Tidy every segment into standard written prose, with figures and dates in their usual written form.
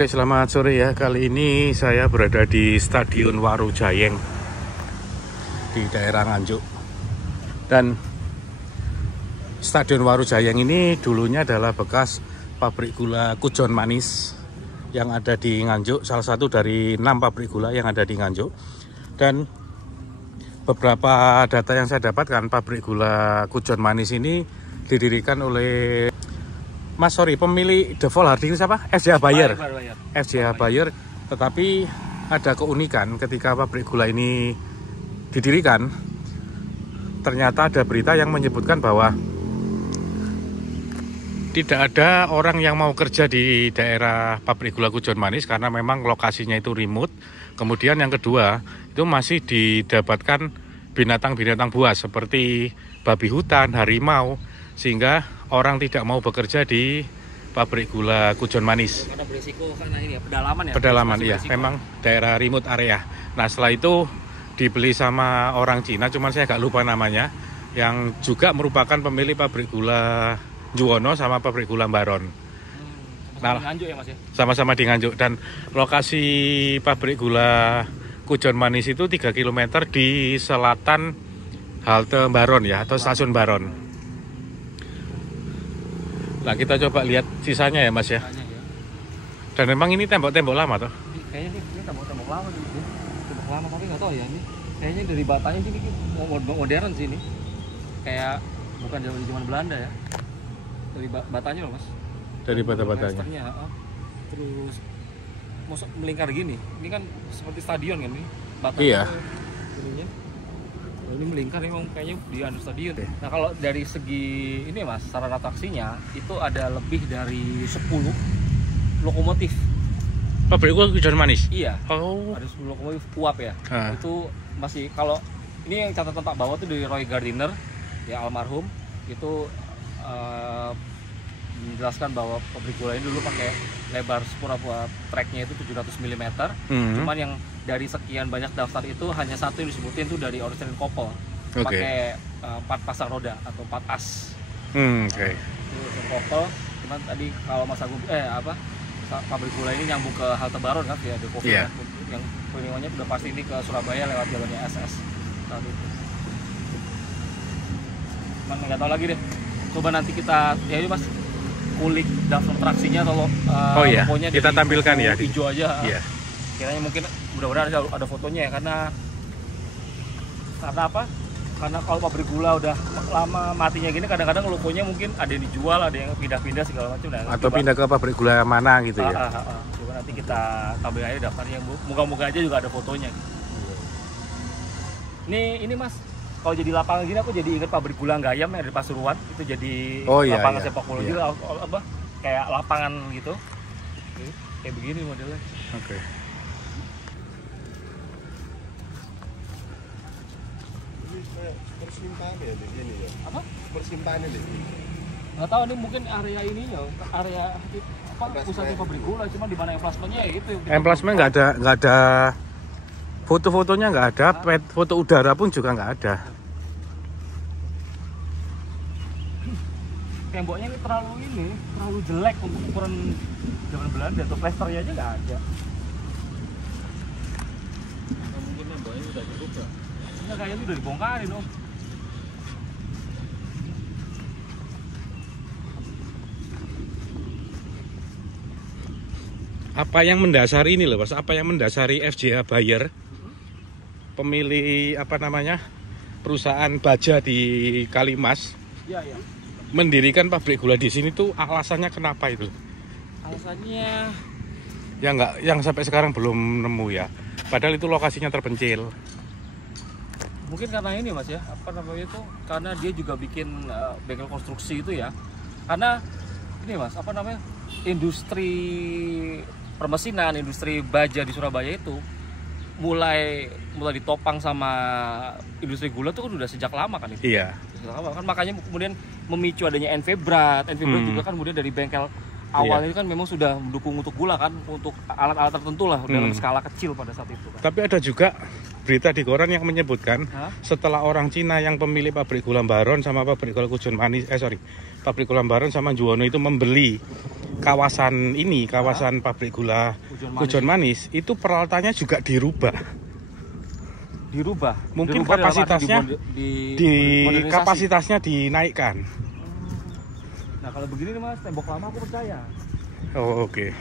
Oke, selamat sore ya. Kali ini saya berada di Stadion Warujayeng di daerah Nganjuk. Dan Stadion Warujayeng ini dulunya adalah bekas pabrik gula Kujon Manis yang ada di Nganjuk, salah satu dari 6 pabrik gula yang ada di Nganjuk. Dan beberapa data yang saya dapatkan, pabrik gula Kujon Manis ini didirikan oleh pemilik The Fall Harding siapa? FJH Bayer. FJH Bayer. Tetapi ada keunikan ketika pabrik gula ini didirikan, ternyata ada berita yang menyebutkan bahwa tidak ada orang yang mau kerja di daerah pabrik gula Kujon Manis karena memang lokasinya itu remote. Kemudian yang kedua, itu masih didapatkan binatang-binatang buas seperti babi hutan, harimau, sehingga orang tidak mau bekerja di pabrik gula Kujon Manis. Karena berisiko karena ini ya, pedalaman ya. Pedalaman iya, memang daerah remote area. Nah, setelah itu dibeli sama orang Cina, cuman saya agak lupa namanya, yang juga merupakan pemilik pabrik gula Juwono sama pabrik gula Baron. Sama di Nganjuk ya Mas ya? Sama-sama di Nganjuk. Dan lokasi pabrik gula Kujon Manis itu 3 km di selatan halte Baron ya, atau stasiun Baron. Nah, kita coba lihat sisanya ya Mas ya. Dan memang ini tembok-tembok lama toh? Kayaknya ini tembok-tembok lama sih. Tembok lama tapi nggak tahu ya ini. Kayaknya dari batanya sih ini modern sih ini. Kayak bukan dari zaman Belanda ya. Dari batanya loh Mas. Dari bata-batanya. Terus masuk melingkar gini. Ini kan seperti stadion kan ini. Batanya. Iya. Ininya. Ini melingkar memang kayaknya di anu stadion. Nah, kalau dari segi ini Mas, sarana atraksinya itu ada lebih dari 10 lokomotif. Pabrik gula Kujon Manis? Iya. Oh. Ada 10 lokomotif uap ya. Itu masih, kalau ini yang catatan Pak bawah tuh dari Roy Gardiner ya, almarhum. Itu menjelaskan bahwa pabrik gula ini dulu pakai lebar spura buat treknya itu 700 mm. Cuman yang dari sekian banyak daftar itu hanya satu yang disebutin tuh dari Original Couple. Pakai 4 pasang roda atau 4 as. Oke. Itu Couple. Cuman tadi kalau Mas Agung pabrik gula ini nyambung ke halte Baron kan ya, Depo. Yeah. Yang penyewanya udah pasti ini ke Surabaya lewat jalannya SS saat itu. Cuman nggak tahu lagi deh. Coba nanti kita ya ini Mas kulik daftar atraksinya atau logonya kita tampilkan ya hijau aja. Iya. Kiranya mungkin mudah-mudahan ada fotonya ya, karena apa? Karena kalau pabrik gula udah lama matinya gini, kadang-kadang logonya mungkin ada yang dijual, ada yang pindah-pindah segala macam. Nah, atau pindah ke pabrik gula mana gitu ya. Coba nanti kita tampil aja daftarnya, moga-moga aja juga ada fotonya. Ini Mas, kalau jadi lapangan gini aku jadi ingat pabrik gula Gayam yang ada di Pasuruan, itu jadi lapangan sepak bola juga, kayak lapangan gitu. Kayak begini modelnya. Oke. Persimpangan ya di sini ya. Apa? Persimpangan di sini. Nggak tahu ini mungkin area ininya, area pusatnya pabrik gula, cuma di mana emplasmennya ya itu. Emplasmen nggak ada. Foto-fotonya nggak ada, foto udara pun juga nggak ada. Temboknya ini terlalu jelek untuk ukuran zaman Belanda, atau plasternya aja nggak ada. Mungkin temboknya udah dirubah. Ini kayaknya udah dibongkarin Om. Apa yang mendasari ini loh Mas? Apa yang mendasari FJH Bayer, pemilik perusahaan baja di Kalimas, mendirikan pabrik gula di sini tuh alasannya kenapa itu? Alasannya yang sampai sekarang belum nemu ya. Padahal itu lokasinya terpencil. Mungkin karena ini Mas ya, karena dia juga bikin bengkel konstruksi itu ya. Karena ini Mas, industri permesinan, industri baja di Surabaya itu mulai ditopang sama industri gula tuh kan udah sejak lama kan itu. Iya. Sejak lama kan, makanya kemudian memicu adanya NV Berat juga kan kemudian dari bengkel awalnya kan memang sudah mendukung untuk gula kan, untuk alat-alat tertentu lah dalam skala kecil pada saat itu kan. Tapi ada juga berita di koran yang menyebutkan setelah orang Cina yang pemilik pabrik gula Baron sama pabrik gula Kujon Manis, pabrik gula Baron sama Juwono itu membeli kawasan ini, kawasan pabrik gula Kujon Manis, itu peralatannya juga dirubah. Mungkin Dirubah dalam arti kapasitasnya modernisasi. kapasitasnya dinaikkan. Nah kalau begini nih Mas, tembok lama aku percaya. Oh, oke.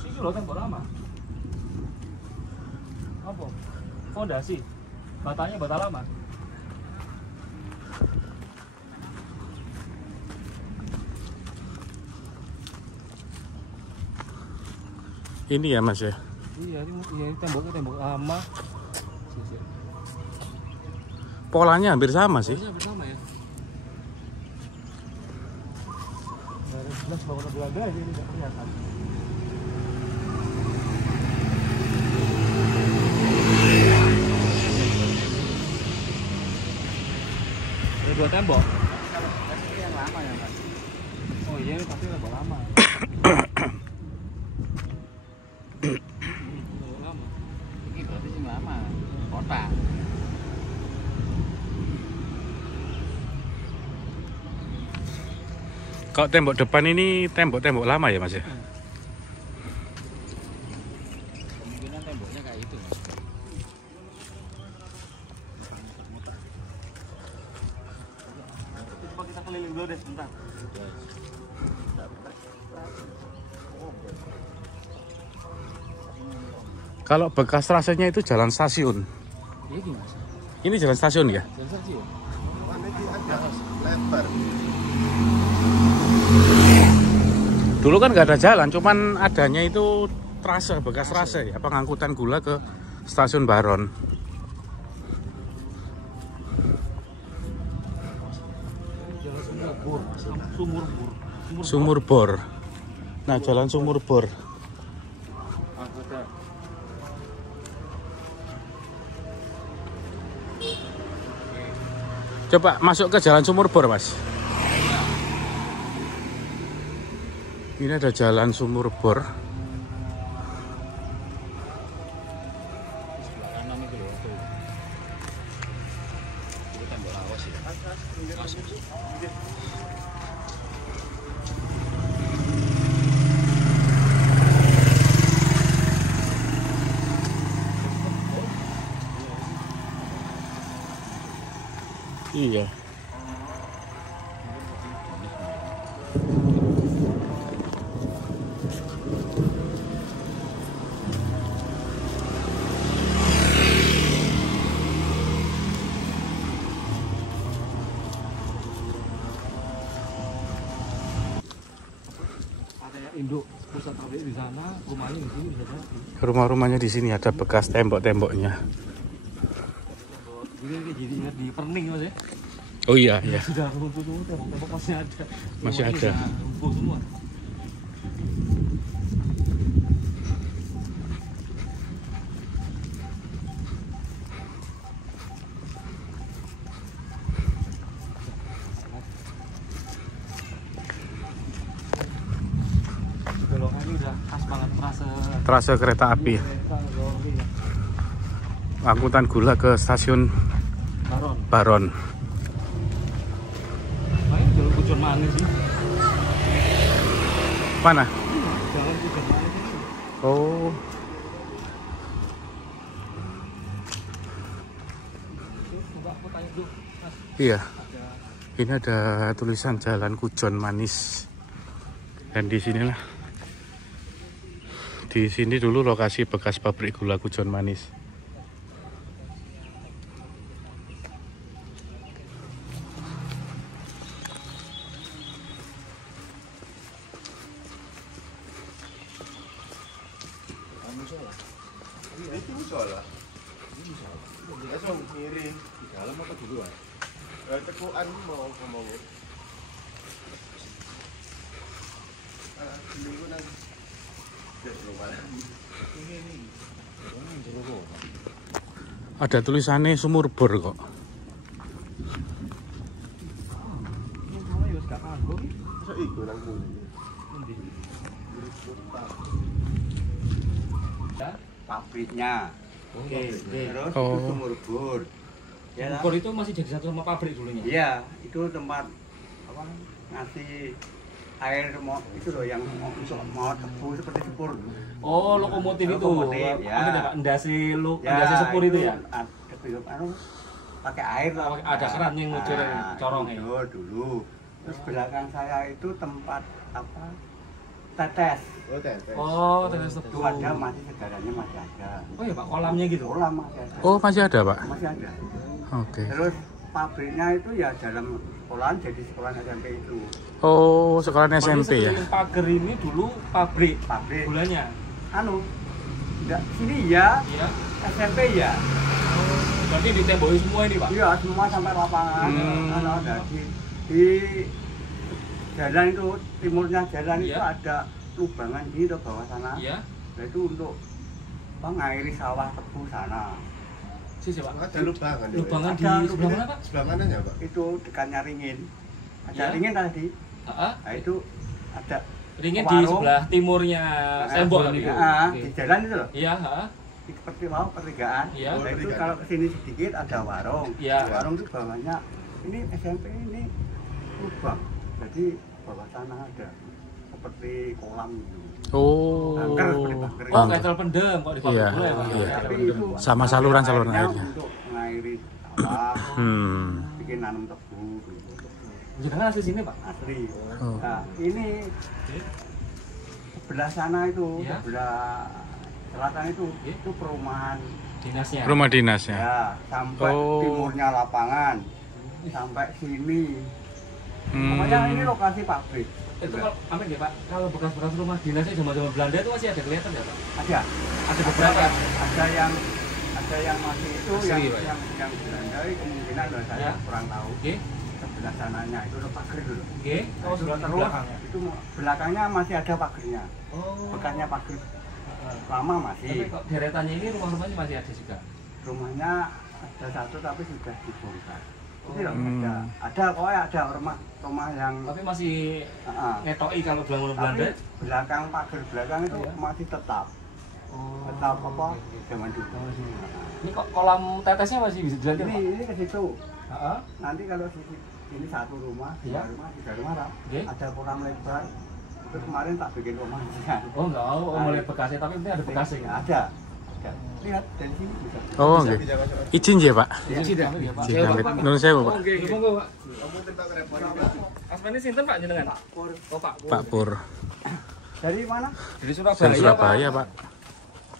Ini loh tembok lama. Apa? Fondasi. Batanya bata lama. Ini ya Mas ya. Iya, ini tembok lama. Polanya hampir sama sih. Harusnya bersama ya. Dari jelas bangunan Belanda aja ini nggak kelihatan. Ada 2 tembok. Ini yang lama ya Mas. Oh iya, ini pasti tembok lama. Ini berarti sih lama. Kota. Kalau tembok depan ini tembok-tembok lama ya Mas ya? Kemungkinan temboknya kayak itu. Coba kita keliling dulu deh sebentar. Kalau bekas trasenya itu jalan stasiun. Iya gimana? Ini jalan stasiun ya? Jalan stasiun. Mana ini ada lebar. Dulu kan nggak ada jalan, cuman adanya itu trase, bekas trase ya, pengangkutan gula ke stasiun Baron. Sumur Bor. Nah, jalan Sumur Bor. Coba masuk ke jalan Sumur Bor, Mas. Ini ada jalan Sumur Bor. Iya. Induk pusat pabrik di sana, rumahnya di sini bisa jadi. Rumah-rumahnya di sini ada bekas tembok-temboknya. Jadi di perning Mas ya. Oh iya, iya. Sudah runtuh semua, tembok-tembok masih ada. Masih Rumahnya ada. sudah lumpuh semua. Belokannya udah khas banget, Trase kereta api. kereta lori ya. Angkutan gula ke stasiun Baron. Main jalan Kujon Manis sih. Mana? Jalan Kujon Manis ini. Oh. Coba aku tanya dulu, Mas. Iya. Ada Ini ada tulisan Jalan Kujon Manis. Dan di sinilah. Di sini dulu lokasi bekas pabrik gula Kujon Manis. Itu musola. Langsung miring di dalam apa di luar? Tekuan mau ngomong. Minggu nang. Ada tulisannya Sumur Bor kok. Pabriknya. Oke, terus Oh. itu Sumur Bor. Ya, Bor itu masih jadi satu sama pabrik dulunya. iya, itu tempat apa, ngasih air itu loh yang mau tebu seperti sepur. Oh, lokomotif itu. Lokomotif, ya. Apa Pak? Endasi Ya, sepur itu ya. Pakai air lah. Ada keran yang ngucur corong ya. Dulu. Terus belakang saya itu tempat apa? Tetes. Oh, tetes. Oh, tetes Itu tebu. ada masih segaranya masih ada. Oh ya Pak, kolamnya gitu. Kolam masih ada. Oh, masih ada, Pak? Masih ada. Oke. Terus pabriknya itu ya dalam sekolahan, jadi sekolahan SMP itu. Oh, sekolahan SMP ya? Sekeliling pagar ini dulu pabrik gulanya. Anu, enggak sini ya, Iya. SMP ya. Berarti ditemboi semua ini Pak. Iya, semua sampai lapangan. Anu, ada di jalan itu, timurnya jalan itu Iya. ada lubangan di bawah sana. Iya. Nah, itu untuk ngairi sawah tebu sana. Sih Pak. Ada lubangan. ya? Lubangan di Ada sebelah mana Pak? Sebelah mananya, Pak? Itu dekatnya Ringin. Ada Iya. Ringin tadi. Heeh. Nah, itu ada Ringin di warung. sebelah timurnya tembok kan itu. Oke. Di jalan itu loh. Iya, heeh. Seperti mau pertigaan. Iya. Nah, itu Pertigaan. kalau kesini sedikit ada warung. Iya. Warung itu bawahnya ini SMP ini lubang. Jadi bawah sana ada seperti kolam gitu. Oh. Bangker seperti bangker. Oh, ketel pendem kok di pabrik Iya, gula ya Pak. iya. Ketel Tapi pendem. itu Sama saluran-saluran airnya airnya. untuk ngairi sawah, bikin nanam tebu. Gitu. Jangan asli sini Pak. Asli. Oh. Nah, ini sebelah sana itu, Iya. sebelah selatan itu, Iya. itu perumahan. Dinasnya. Rumah dinasnya. Ya, sampai Oh. timurnya lapangan, sampai sini. Hmm. Pokoknya ini lokasi pabrik. Itu kalau apa ya Pak? Kalau bekas-bekas rumah dinasnya zaman-zaman Belanda itu masih ada kelihatan ya Pak? Ada, Ada beberapa. ada yang masih itu, Asli, yang Pak, ya? yang Belanda kemungkinan loh, saya Ya. kurang tahu. Oke. Sebelah sananya itu ada pagar dulu. Oke. Nah, Oh, itu sudah terus belakangnya. itu belakangnya masih ada pagarnya. Oh. Bekasnya pagar lama masih. Tapi kok deretannya ini rumah-rumahnya masih ada juga. Rumahnya ada satu tapi sudah dibongkar. Itu loh, Hmm. ada pokoknya ada rumah yang Tapi masih ngetoki kalau bangunan tapi Belanda. belakang pagar belakang itu Iya. masih tetap Oh. apa zaman dulu. Ini kok kolam tetesnya masih bisa dilihat ya, Pak? Ini ke situ. Heeh. Nanti kalau ini satu rumah, Iya. tiga rumah lah. Oke. Ada kolam lebar. Itu kemarin tak bikin rumahnya. Oh enggak, oh mulai bekasnya, tapi ini ada bekasnya Ya, kan? ada. Lihat dari sini bisa. Oh, oke. Izin ya, Pak. Iya, sudah. Ya, Pak. Izin angkat. Nun sewu, Pak. Oke, monggo, Pak. Kamu tentang repotnya. Asmane sinten, Pak, jenengan? Oh, Pak. Pak Pur. Dari mana? Dari Surabaya, Dari Surabaya, Pak.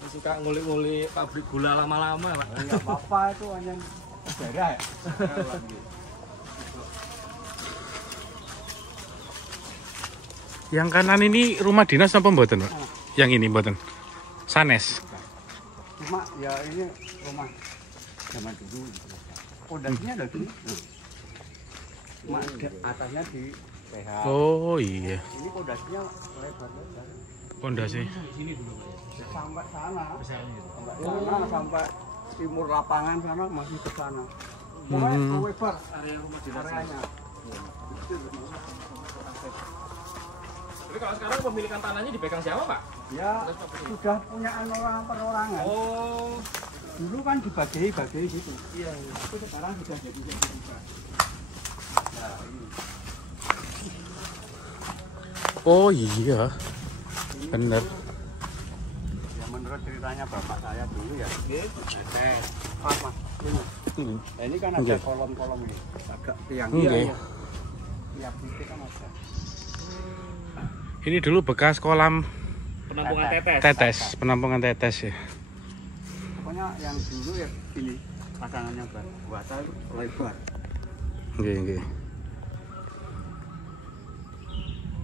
Suka ngulik-ngulik pabrik gula lama-lama, Pak. Ya bapak itu hanya sejarah ya. Yang kanan ini rumah dinas apa mboten, Pak? Yang ini mboten. Sanes. Cuma ya ini rumah zaman dulu. Pondasinya ada gini. Cuma atasnya di PH. Oh, iya. Ini pondasinya lebar-lebar. Pondasi. Sini dulu, Pak. Sampai sana. Misalnya. Sampai sana sampai timur lapangan sana masih ke sana. Pokoknya lebar Area rumah dinas. areanya. Tapi kalau sekarang pemilikan tanahnya dipegang siapa, Pak? Ya sudah punya orang perorangan. Oh. Dulu kan dibagi-bagi gitu. Iya. Tapi sekarang sudah jadi juga. Ya, ini. Oh, iya. Bener. Ya menurut ceritanya bapak saya dulu ya. Tetes. Mas. Ini. Nah, ini kan ada Oke. kolom-kolom ini. Agak tiang. Oke. Tiap titik kan ada. Ini dulu bekas kolam Penampungan tetes. tetes, penampungan tetes ya. Pokoknya yang dulu ya ini pasangannya buatan itu lebar. Oke, oke.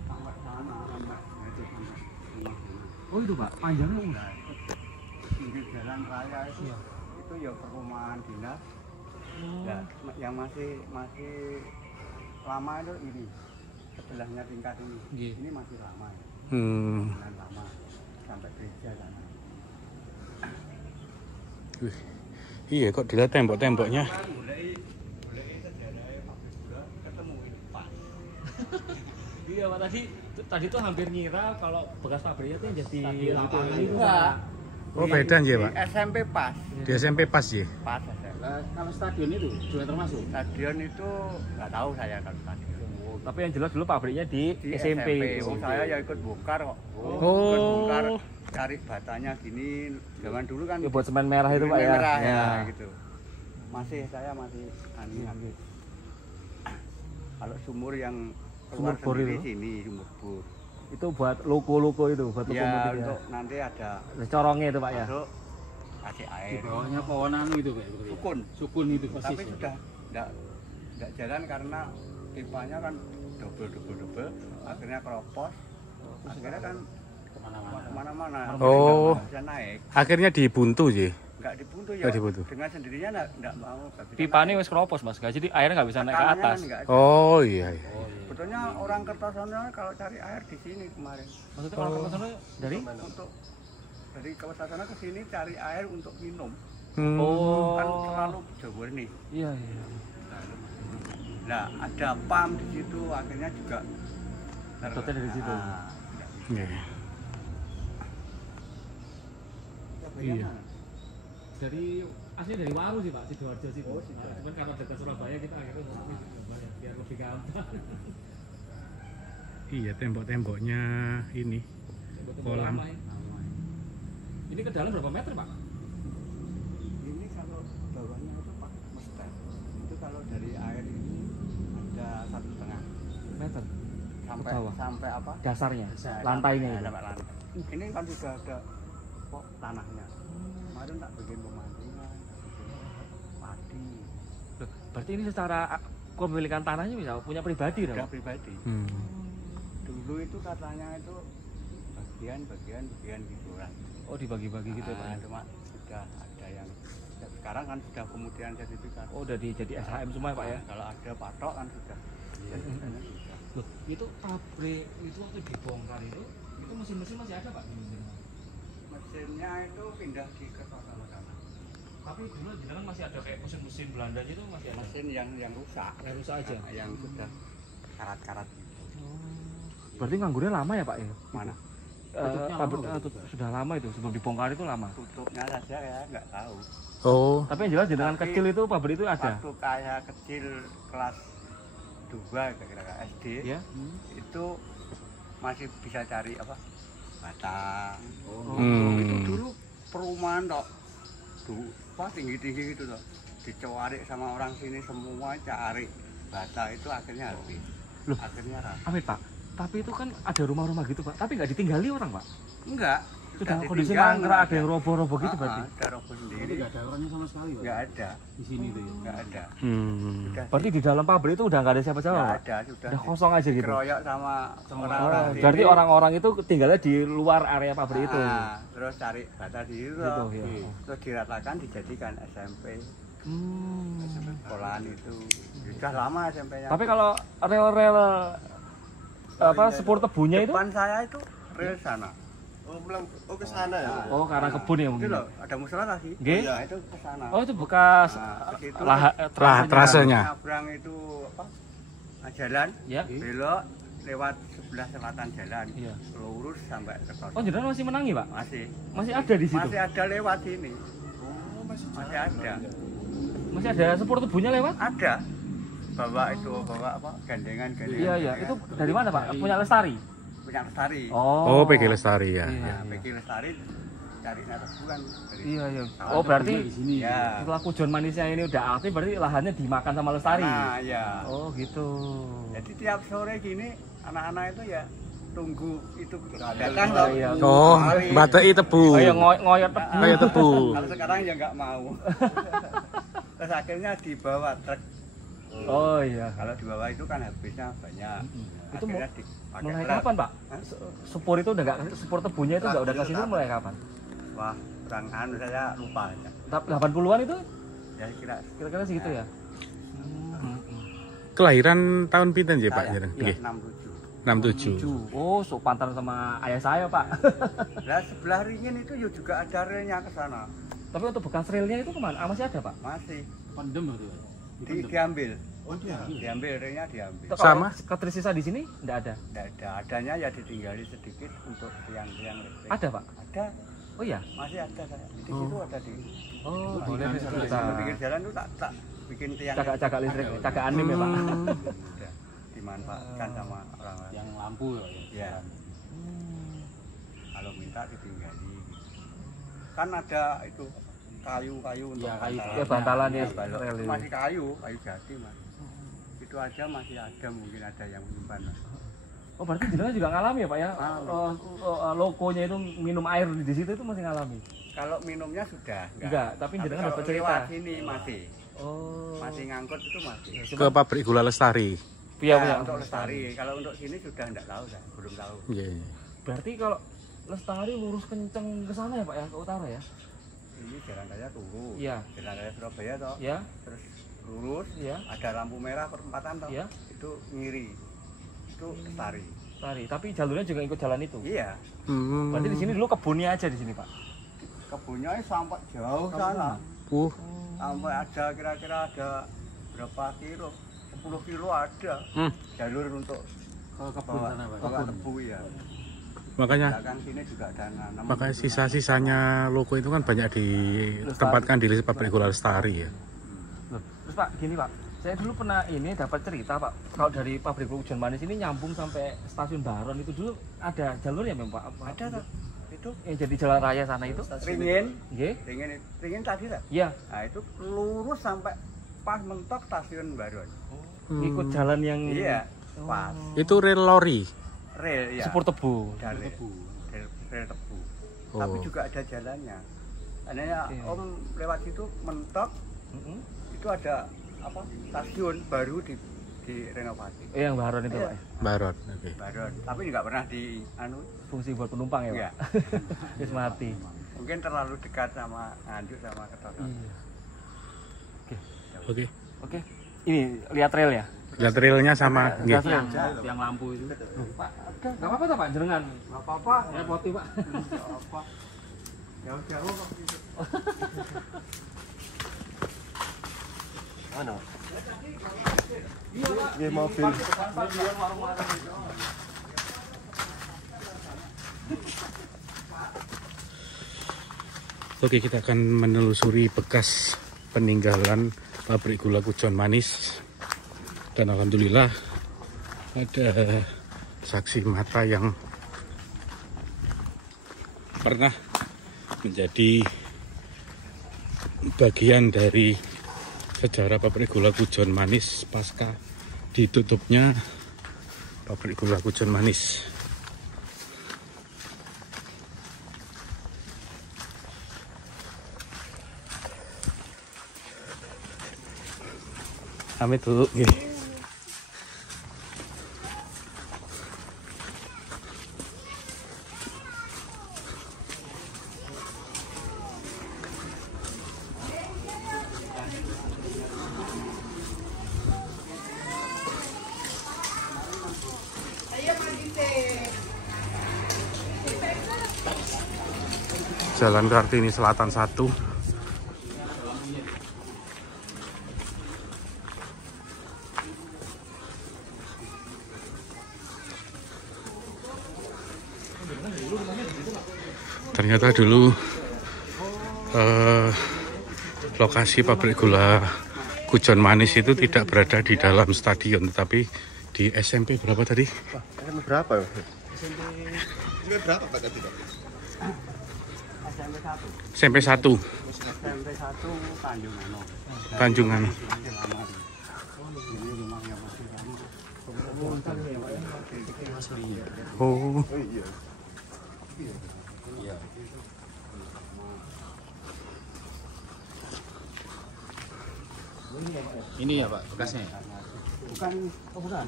Sampai sana, sampai itu sampai rumah. Oh, itu, Pak. Panjangnya udah. Pinggir jalan raya itu ya perumahan dinas. Ya, yang masih lama itu ini sebelahnya tingkat ini. Iya. Ini masih lama ya. Jalan lama sampai gereja sana. Wih. Iya, kok dilihat tembok-temboknya. Mulai sejarahnya pabrik gula ketemu ini pas. Iya, Pak, tadi tuh hampir ngira kalau bekas pabriknya tuh jadi lapangan itu. Enggak. Oh, beda ya, Pak. Di SMP pas. Di SMP pas ya. Pas ada. Kalau stadion itu sudah termasuk. Stadion itu nggak tahu saya kalau stadion. Oh, tapi yang jelas dulu pabriknya di SMP. Oh, saya ya ikut bongkar kok. Oh. Ikut bongkar, cari batanya gini. Zaman dulu kan Ya, buat semen merah itu Pak ya. merah Ya. gitu. Saya masih anu. Kalau sumur yang Sumur keluar bor sendiri itu? sini sumur bor. Itu buat loko-loko itu, buat Ya, lokomotif ya. untuk nanti ada Corongnya itu Pak ya. masuk kasih air. Bawahnya pohon anu itu Pak. Sukun. Sukun itu Tapi persis. sudah enggak jalan karena pipanya kan double. Akhirnya keropos. Akhirnya kan kemana-mana. Oh. Nggak bisa naik. Akhirnya dibuntu sih. Enggak dibuntu ya. Nggak dibuntu. Dengan sendirinya enggak mau. nggak bisa Pipanya naik. wis keropos Mas, jadi airnya nggak bisa naik ke Tanahnya atas. kan nggak ada. Oh iya. Sebetulnya orang Kertosono kalau cari air di sini kemarin. Maksudnya orang ke sana dari Untuk dari Kertosono ke sini cari air untuk minum. Oh. Kan selalu jebol nih. Iya, iya. Nah, ada pam di situ akhirnya juga Metodenya dari situ. Iya. Iya. Dari asli dari Waru sih Pak, Sidoarjo sih. Cuman karena dekat Surabaya kita akhirnya ngomongin Surabaya biar lebih gampang. Iya, tembok-temboknya ini. Kolam. Lama, ya. Ini ke dalam berapa meter Pak? Ini kalau bawahnya itu Pak Mester. Itu kalau dari air ini ada 1,5 Meter. sampai bawah. sampai apa? Dasarnya, Sampai- lantainya itu. sampai lantai. Ini kan sudah ada kok tanahnya. Kemarin tak bikin pemancingan, padi, Loh, berarti ini secara kepemilikan tanahnya bisa punya pribadi dong? udah pribadi. Dulu itu katanya itu bagian hiburan. Oh, dibagi-bagi gitu ya Pak. Cuma sudah ada yang ya, sekarang kan sudah kemudian sertifikat. Oh, udah jadi SHM semua ya Pak ya? Kalau ada patok kan sudah. Sertifikatnya sudah. Loh, itu pabrik itu waktu dibongkar itu mesin-mesin masih ada Pak? Mesinnya itu pindah di Kertosono sana. Tapi dulu jenengan masih ada kayak mesin-mesin Belanda itu masih ada? Mesin yang rusak. Yang rusak aja? Nah, yang sudah karat-karat gitu. Berarti nganggurnya lama ya Pak ya? Mana? Pabrik sudah lama itu, sebelum dibongkar itu lama. Tutupnya saja ya nggak tahu. Oh. Tapi yang jelas jenengan Tapi kecil itu pabrik itu ada? Waktu kayak kecil kelas 2 kira-kira SD Ya? itu masih bisa cari apa? Batang. Itu dulu perumahan tok. Tuh, tinggi-tinggi gitu toh. Dicari sama orang sini semua cari bata itu akhirnya habis. Loh. Akhirnya rata. Amit Pak, tapi itu kan ada rumah-rumah gitu Pak, tapi nggak ditinggali orang Pak? Enggak. Sudah ditinggal, kondisi nggak mangkrak, ada yang roboh-roboh gitu berarti? Ada roboh sendiri. Nggak ada orangnya sama sekali Pak. Enggak ada. Di sini tuh ya. Enggak ada. Sudah Berarti di dalam pabrik itu udah nggak ada siapa-siapa nggak Pak? ada, sudah Udah kosong aja gitu? dikeroyok sama Oh, orang-orang sini. berarti orang-orang itu tinggalnya di luar area pabrik itu? Nah, terus cari bata di situ. Gitu, ya. Terus diratakan dijadikan SMP. Sekolahan itu. Sudah lama SMP-nya. Tapi kalau rel-rel apa sepur tebunya itu? Depan saya itu rel sana. Oh ke sana ya. Oh, karena kebun ya Itu mungkin? loh, ada musola nggak sih? Nggih. Nah, itu ke sana. Oh, itu bekas Nah, ke situ. Trasenya. Nyabrang itu apa? Jalan. Ya. Belok lewat sebelah selatan jalan. Iya. Lurus sampai ke kota. Oh, jenengan masih menangi, Pak? Masih. Masih ada di situ? Masih ada lewat sini. Masih ada. Masih ada sepur tebunya lewat? Ada. Bawa apa? Gandengan. Iya, iya. Itu dari mana, Pak? Punya Lestari? Punya Lestari. Oh, PG Lestari ya. Iya, Ya, iya. PG Lestari cari bulan. Iya, iya. Oh, berarti di sini. Ya. setelah kujon manisnya ini udah aktif, berarti lahannya dimakan sama Lestari? Nah, ya. Oh, gitu. Jadi tiap sore gini anak-anak itu ya tunggu itu datang Oh, loh. iya. Oh, batei tebu. Oh, ya ngoyot tebu. Kayak tebu. Kalau sekarang ya nggak mau. Terus akhirnya dibawa truk. Oh, iya. Kalau dibawa itu kan habisnya banyak. Itu Akhirnya dipakai Mulai truk. kapan, Pak? Hah? Sepur itu udah nggak, sepur tebunya itu nggak udah ke situ mulai kapan? Wah, kurang saya lupa. 80-an itu? Ya kira Kira-kira segitu ya? Kelahiran tahun pinten nggih, Pak? saya Nggih. 67. 67. Oh, so pantaran sama ayah saya, Pak. Lah sebelah ringin itu juga ada relnya ke sana. Tapi untuk bekas relnya itu kemana? Ah, masih ada, Pak? Masih Pendem itu. diambil. Oh dia. Diambil relnya diambil. Kalau Sama? tersisa di sini nggak ada? Nggak ada, adanya ya ditinggali sedikit untuk tiang-tiang listrik. Ada, Pak? Ada, Oh iya? masih ada saya. Di situ ada di Oh, boleh di kita pinggir jalan tuh tak bikin tiang. cagak-cagak listrik, cagak anim ya, Pak? Ada. Di dimanfaatkan sama orang lain. Yang lampu ya. Ya. Kalau minta ditinggali. Kan ada itu kayu-kayu untuk Iya, kayu. Ya, bantalan ya, balok. rel itu. Masih kayu jati mas. Itu aja masih ada, mungkin ada yang menyimpan. Oh berarti jenengan juga ngalami ya Pak ya? Logonya itu minum air di situ itu masih ngalami? Kalau minumnya sudah Enggak, tapi jenengan kalau dapat cerita. lewat sini masih. Oh. Masih ngangkut itu masih. Ke pabrik gula Lestari. Iya, Ya, punya. untuk lestari. Kalau untuk sini sudah enggak tahu saya, belum tahu. Iya, iya. Berarti kalau Lestari lurus kenceng ke sana ya Pak ya, ke utara ya? Ini jalan raya turun. Iya. Jalan raya Surabaya toh. Ya, Terus lurus, ya, ada lampu merah perempatan toh. ya. Itu ngiri. Itu lestari. Lestari. Tapi jalurnya juga ikut jalan itu. Iya. Berarti di sini dulu kebunnya aja di sini Pak. Kebunnya sampai jauh sana. Sampai ada kira-kira ada berapa kilo? 10 kilo ada. Jalur untuk Ke kebun bawa, sana Pak. bawa tebu ya. Makanya Belakang sini juga ada nanam. makanya sisa-sisanya logo itu kan banyak ditempatkan di pabrik gula Lestari ya. Loh, terus Pak, gini Pak. Saya dulu pernah ini dapat cerita Pak. Kalau dari pabrik Kujon Manis ini nyambung sampai stasiun Baron itu dulu ada jalurnya memang Pak? Ada toh. Itu Yang jadi jalan raya sana itu? ringin. Nggih. Ringin tadi lah. Iya. Nah, itu lurus sampai pas mentok stasiun Baron. Ikut jalan yang Iya, pas. Itu rel lori. Rel ya. Sepur tebu. Dari tebu. Rel tebu. Oh. Tapi juga ada jalannya. Adanya Iya. Om lewat situ mentok, Mm-mm. itu ada apa? Stasiun baru direnovasi. Yang Baron itu Iya. Pak. Baron. Oke. Baron. Tapi nggak pernah di Fungsi buat penumpang ya Pak. Iya. Wis mati. Mungkin terlalu dekat sama Nganjuk sama Ketosok. Iya. Oke. Oke. Ini lihat rel ya. Lihat relnya sama. Lihat Nggih. rel. Yang lampu itu. Pak, enggak apa-apa toh Pak jenengan. Nggak apa-apa. Repoti Pak. Nggak apa. Jauh-jauh kok gitu. Mana? Ini mobil. Oke, kita akan menelusuri bekas peninggalan pabrik gula Kujon Manis. Dan alhamdulillah ada saksi mata yang pernah menjadi bagian dari sejarah pabrik gula Kujon Manis pasca ditutupnya pabrik gula Kujon Manis. Amit dulu. Jalan Kartini Selatan 1. Ternyata dulu lokasi pabrik gula Kujon Manis itu tidak berada di dalam stadion, tetapi di SMP berapa tadi? SMP berapa ya? SMP berapa Pak tadi Pak? SMP 1 SMP 1 Tanjungan. Tanjungan. Ini rumahnya masih Oh, Oh iya. Ini ya Pak bekasnya. bukan, oh bukan.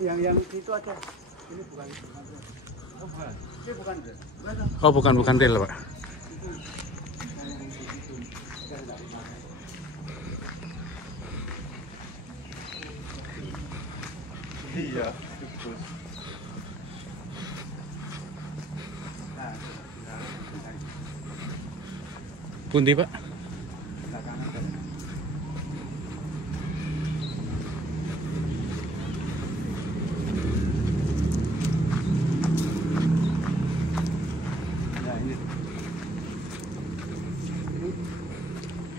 Yang itu aja. Ini bukan. Oh bukan. Ini bukan. oh bukan rel, Pak. Iya, betul. Pundi, Pak?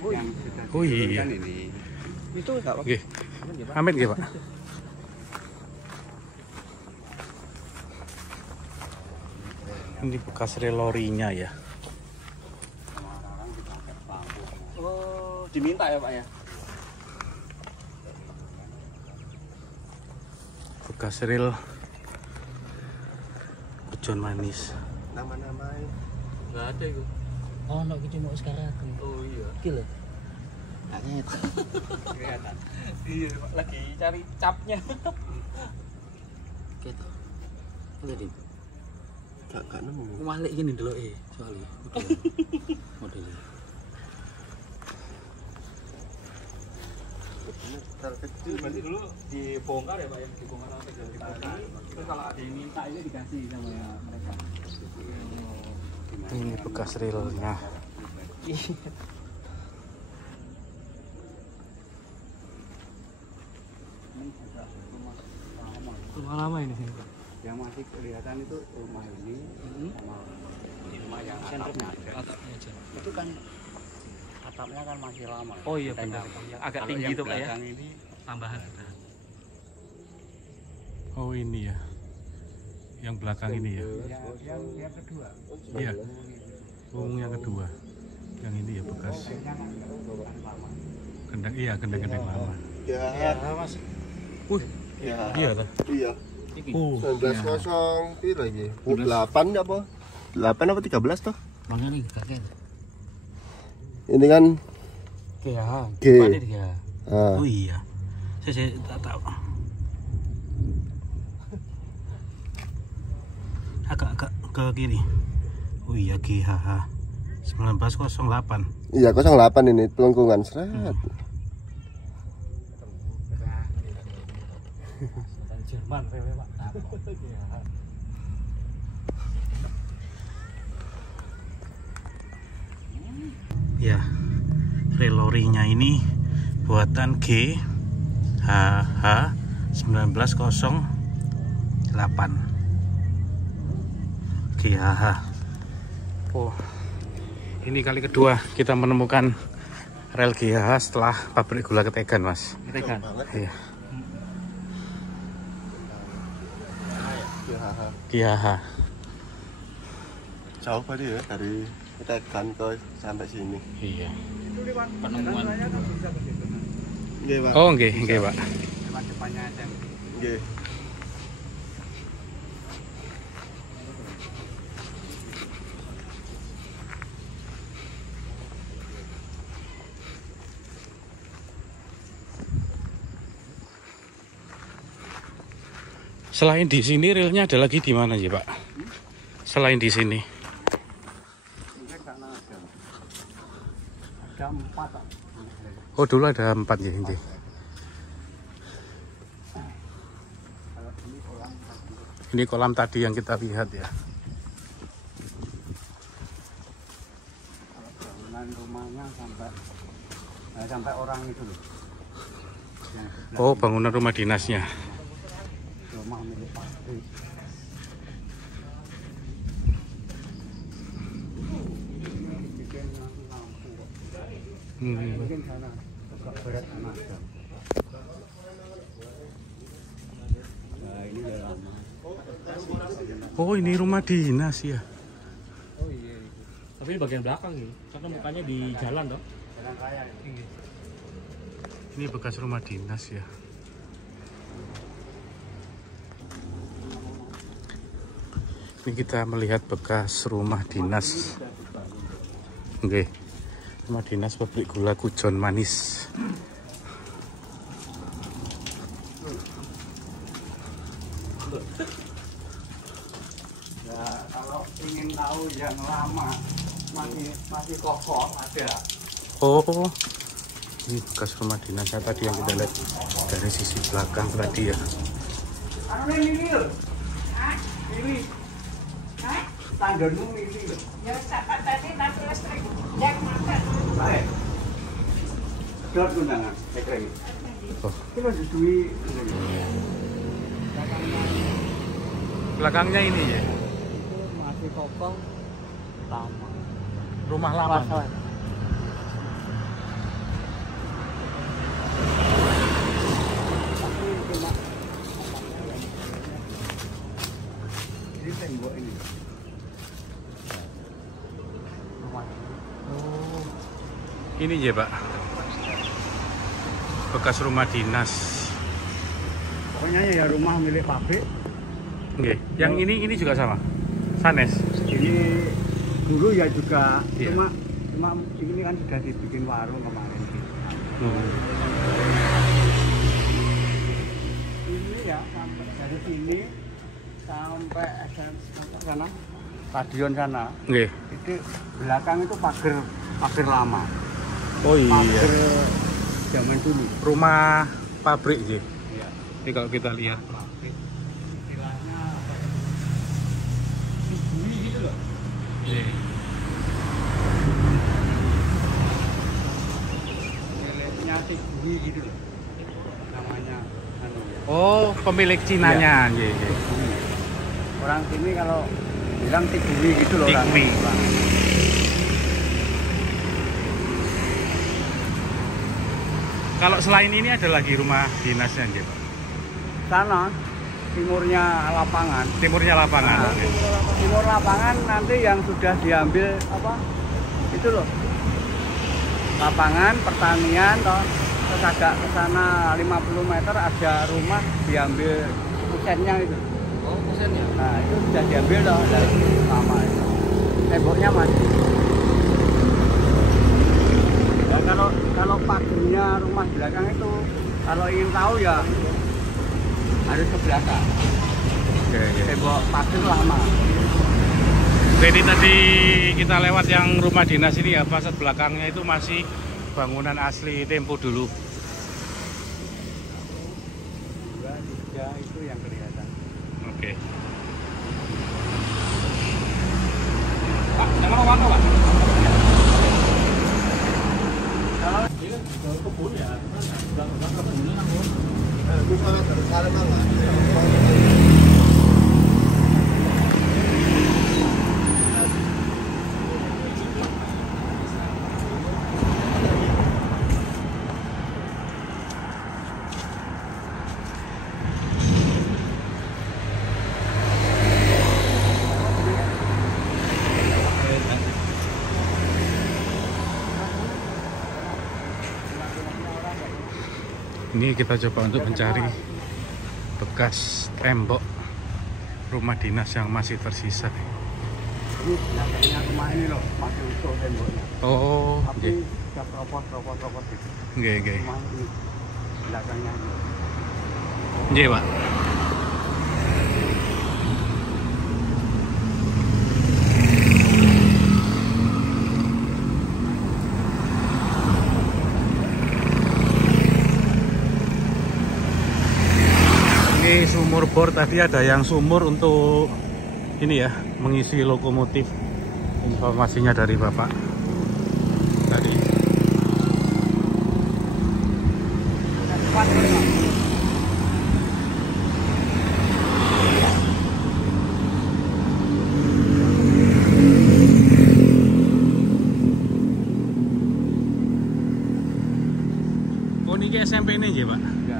Yang sudah Oh iya. ini. Itu enggak apa-apa. Oke. Amin ya Pak. Ini bekas relorinya ya. Oh, diminta ya Pak ya? Bekas rel Kujon Manis. Nama-namanya Nggak ada itu. Oh, no iki cuma sekarang. Oh iya. Iki lho. Angit. Kelihatan. Iya Pak, lagi cari capnya. Gitu. Oke, Dim. gak nemu. Malik gini dulu soalnya. Modelnya. Hal kecil Berarti dulu dibongkar ya Pak ya? Dibongkar sampai dari tadi. Terus kalau ada yang minta ini dikasih sama mereka. Ini bekas relnya. Rumah lama ini sih. Yang masih kelihatan itu rumah ini sama rumah yang atapnya aja. Itu kan atapnya kan masih lama. Oh iya benar. Yang agak tinggi itu Pak ya. Belakang ini Tambahan sudah. Oh ini ya. Yang belakang ini ya. yang kedua. Iya. Oh yang kedua. Yang ini ya bekas. Gendang iya gendang-gendang lama. Ya, Mas. ya. Iya toh. Iya. 1900 piro iki? 8 apa? 8 apa 13 toh? Mana nih kakek? Ini kan Ya, G. Padet ya. ah, Oh iya. Saya tak tahu. Agak ke kiri. Oh iya GHH 1908. iya 08 ini pelengkungan seret. Dan Jerman PW Pak. Ya, relorinya ini buatan GHH 1908. GHH. Oh, ini kali kedua kita menemukan rel GHH setelah pabrik gula Ketegan, Mas. Ketegan. Iya, Ya, GHH. jauh tadi ya dari Ketegan ke sampai sini. Iya. Penemuan. Nggih, Pak. Oh, nggih, Pak. Lewat depannya aja. Nggih. Selain di sini relnya ada lagi di mana ya, Pak? Selain di sini. Mungkin karena ada 4 Pak. Oh, dulu ada 4 ya ini. Ini kolam tadi yang kita lihat ya. Kalau bangunan rumahnya sampai orang itu loh. Yang sebelah Oh, bangunan rumah dinasnya. rumah milik pabrik. Bikin lampu kok. Mungkin sana agak berat sana. Nah ini udah lama. Oh, ini rumah dinas ya. Oh iya. Tapi ini bagian belakang nih. Karena mukanya di jalan toh. Jalan raya ini. Ini bekas rumah dinas ya. Ini kita melihat bekas rumah dinas. Oke. Rumah dinas pabrik gula Kujon Manis. Ya kalau ingin tahu yang lama masih kokoh ada. Oh. Ini bekas rumah dinasnya tadi yang kita lihat dari sisi belakang tadi ya. Anu ini lho. Ini. Standarmu ini lho. Ya, sahabat tadi nanti listrik yang makan. Baik. Dot undangan, ekstrem. Oh. Kita duit. Belakangnya ini ya. Masih kokoh lama. Rumah lama. Pasal. Ini ya Pak, bekas rumah dinas. Pokoknya ya rumah milik pabrik. Oke, yang ini juga sama, sanes. Ini dulu ya juga, Iya. cuma ini kan sudah dibikin warung kemarin. Ini ya sampai dari sini sampai sana, stadion sana. Oke. Itu belakang itu pagar lama. Oh iya. Pagar zaman dulu. Rumah pabrik sih. Iya. Ini kalau kita lihat. Pabrik. Istilahnya apa ya? Bumi gitu loh. Iya. Miliknya si Bumi gitu loh. Namanya anu ya. Oh, pemilik Cinanya. Iya. Iya. Bumi. Orang sini kalau bilang Tikwi gitu loh. Tikwi. Orang. Kalau selain ini ada lagi rumah dinasnya nggih, Pak? Sana timurnya lapangan. Timurnya lapangan. Nah, timur lapangan nanti yang sudah diambil apa? Itu loh. Lapangan pertanian toh. Terus agak ke sana 50 meter ada rumah diambil kusennya itu. Oh, kusennya. Nah, itu sudah diambil toh dari lama itu. Temboknya masih. Ya kalau pagernya rumah belakang itu kalau ingin tahu ya harus ke belakang. Oke. Tembok pagar lama. Jadi tadi kita lewat yang rumah dinas ini ya, fasad belakangnya itu masih bangunan asli tempo dulu. 2, 3 itu yang kelihatan. Oke. Pak, jangan warna Pak. Kalau Kebun ya, udah kebunnya kan. Misalnya dari Kalimantan lah. Ini kita coba untuk mencari bekas tembok rumah dinas yang masih tersisa. ini belakangnya rumah ini loh masih utuh temboknya. Oh, Tapi oke. sudah copot gitu. Oke. Rumah ini belakangnya ini. Iya, Pak. Ini sumur bor, tadi ada yang sumur untuk ini ya, mengisi lokomotif. Informasinya dari Bapak tadi. Cepat ini, Pak. Oh, ini SMP ini ya, Pak? Ya.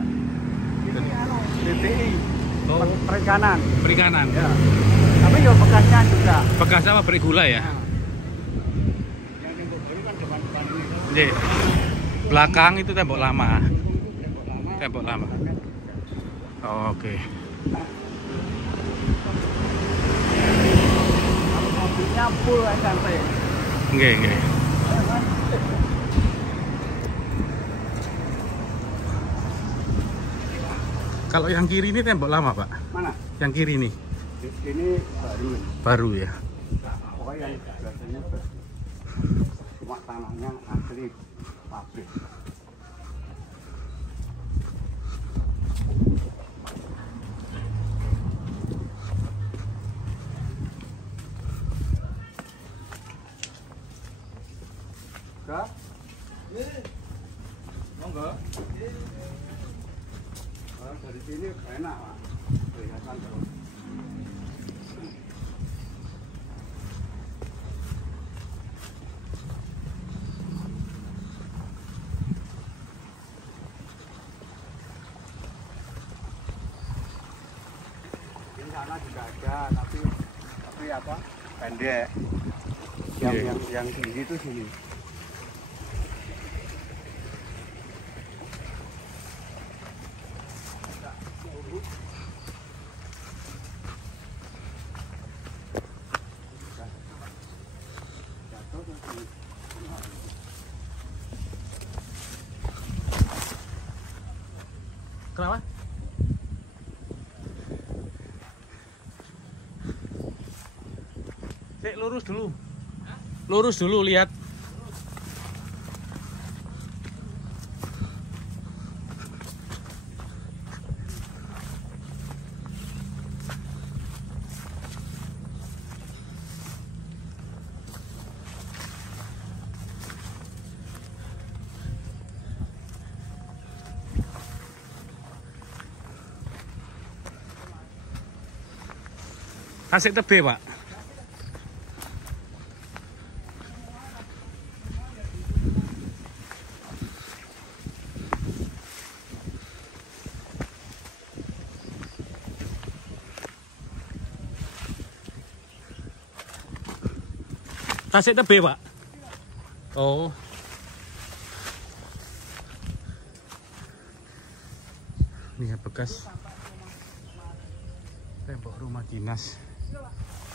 Ini anu BPI. Oh. Perikanan. Perikanan. Ya. Tapi ya bekasnya juga. Bekas apa, pabrik gula ya? Nah. Yang tembok baru kan depan ini. Iya. Belakang itu tembok lama. Tembok lama. Tembok lama. Oh, oke. Kalau mobilnya full SMP. Oke. Kalau yang kiri ini tembok lama, Pak? Mana? Yang kiri nih? Ini baru. Baru ya? Pokoknya yang biasanya cuma tanahnya asli pabrik. Enggak? Monggo. Kalau dari sini enak, Pak. Kelihatan terus. Di sana juga ada, tapi apa? Pendek. Yang tinggi itu sini. Kenapa? Cek lurus dulu. Lurus dulu lihat. Tasik tebe, Pak. Tasik tebe, Pak. Oh. Ini ya bekas tembok rumah dinas.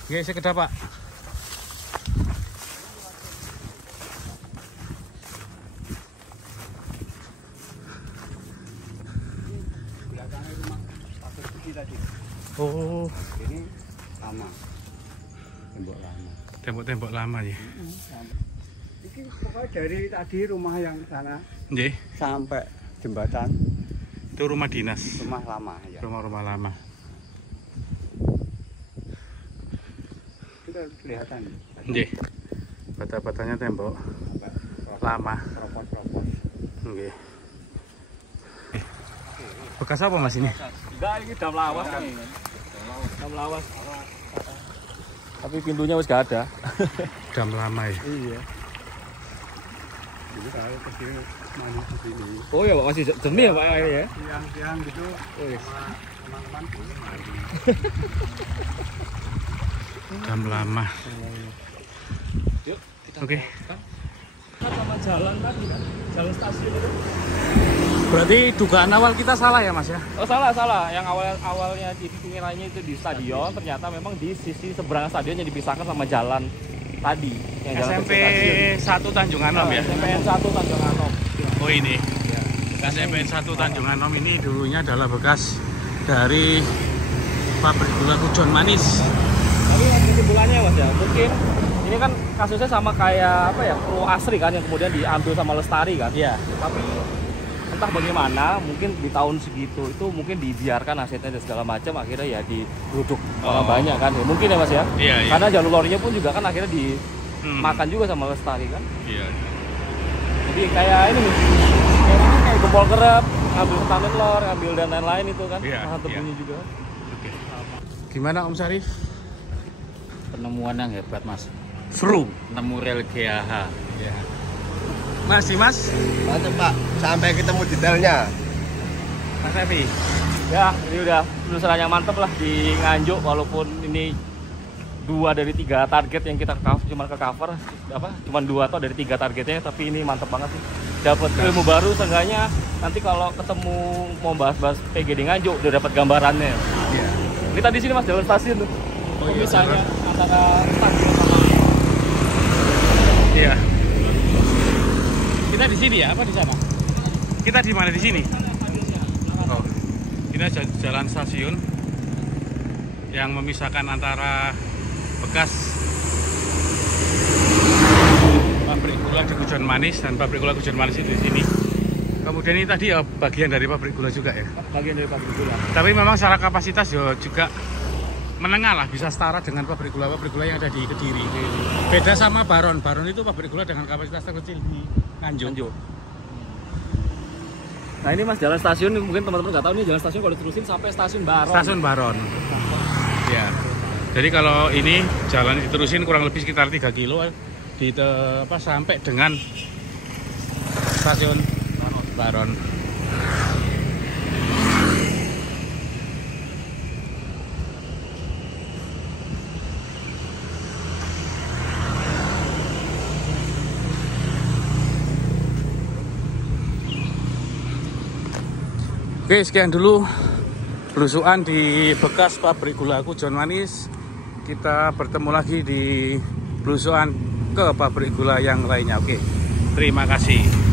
Ya, sekedar, Pak. Belakangnya rumah status Budi tadi. Oh, Ini lama. Tembok lama. tembok-tembok lama ya. Ini pokoknya dari tadi rumah yang sana Nggih, sampai jembatan itu rumah dinas. rumah lama ya. Rumah-rumah lama. Itu kan kelihatan. Nggih. Bata-batanya tembok lama. Ropos-ropos. Nggih. Bekas apa Mas ini? Enggak, ini dam lawas kan. Dam lawas. Tapi pintunya wis gak ada. Dam lama ya. Iya. Jadi kalau kesini mana ke sini. Oh ya, Pak, masih jernih ya, Pak airnya ya. Siang-siang gitu. Oh, iya. Teman-teman Dam lama. Yuk, kita Oke. kan sama jalan tadi kan. Jalan stasiun itu. Berarti dugaan awal kita salah ya, Mas ya? Oh, salah. Yang awalnya di pinggirannya itu di stadion, ternyata memang di sisi seberang stadion yang dipisahkan sama jalan tadi. Yang jalan SMP kecil stasiun. 1 Tanjung Anom ya? SMPN 1 Tanjung Anom. Oh ini. SMPN 1 Tanjung Anom ini dulunya adalah bekas dari pabrik gula Kujon Manis. Tapi kesimpulannya Mas ya, mungkin ini kan kasusnya sama kayak apa ya, Pro Asri kan yang kemudian diambil sama Lestari kan. Iya. Tapi entah bagaimana, mungkin di tahun segitu itu mungkin dibiarkan asetnya dan segala macam, akhirnya ya digeruduk orang banyak kan. Ya, mungkin ya Mas ya. Iya, iya. Karena jalur lorinya pun juga kan akhirnya dimakan juga sama Lestari kan. Iya. Jadi kayak ini kayak gempol kerep, ngambil vitamin lor, ngambil dan lain-lain itu kan. Iya, Bahan tebunya juga. Oke. Gimana Om Syarif? Penemuan yang hebat, Mas. Seru. Nemu rel GAH. Ya. Mas Dimas, Mantap Pak, sampai ketemu detailnya. Mas Evi. Ya, ini udah penelusuran yang mantep lah di Nganjuk, walaupun ini 2 dari 3 target yang kita cuma ke cover apa? Cuma 2 atau dari 3 targetnya, tapi ini mantep banget sih. Dapat ilmu baru, seenggaknya nanti kalau ketemu mau bahas-bahas PG di Nganjuk udah dapat gambarannya. Iya. Ini tadi sini Mas, jalan stasiun tuh. Oh iya, Misalnya antara stasiun sama Iya. Kita di sini ya, apa di sana? Kita di mana di sini? Oh. Kita jalan stasiun yang memisahkan antara bekas pabrik gula di Kujon Manis dan pabrik gula Kujon Manis itu di sini. Kemudian ini tadi ya bagian dari pabrik gula juga ya. bagian dari pabrik gula. Tapi memang secara kapasitas ya juga menengah lah, bisa setara dengan pabrik gula yang ada di Kediri. Beda sama Baron. Baron itu pabrik gula dengan kapasitas terkecil di Nganjuk. Nah ini Mas, jalan stasiun mungkin teman-teman nggak tahu, ini jalan stasiun kalau diterusin sampai stasiun Baron. Stasiun Baron. Ya. Jadi kalau ini jalan diterusin kurang lebih sekitar 3 kilo sampai dengan stasiun Baron. Oke, sekian dulu belusuan di bekas pabrik gula Kujon Manis. Kita bertemu lagi di belusuan ke pabrik gula yang lainnya. Oke, terima kasih.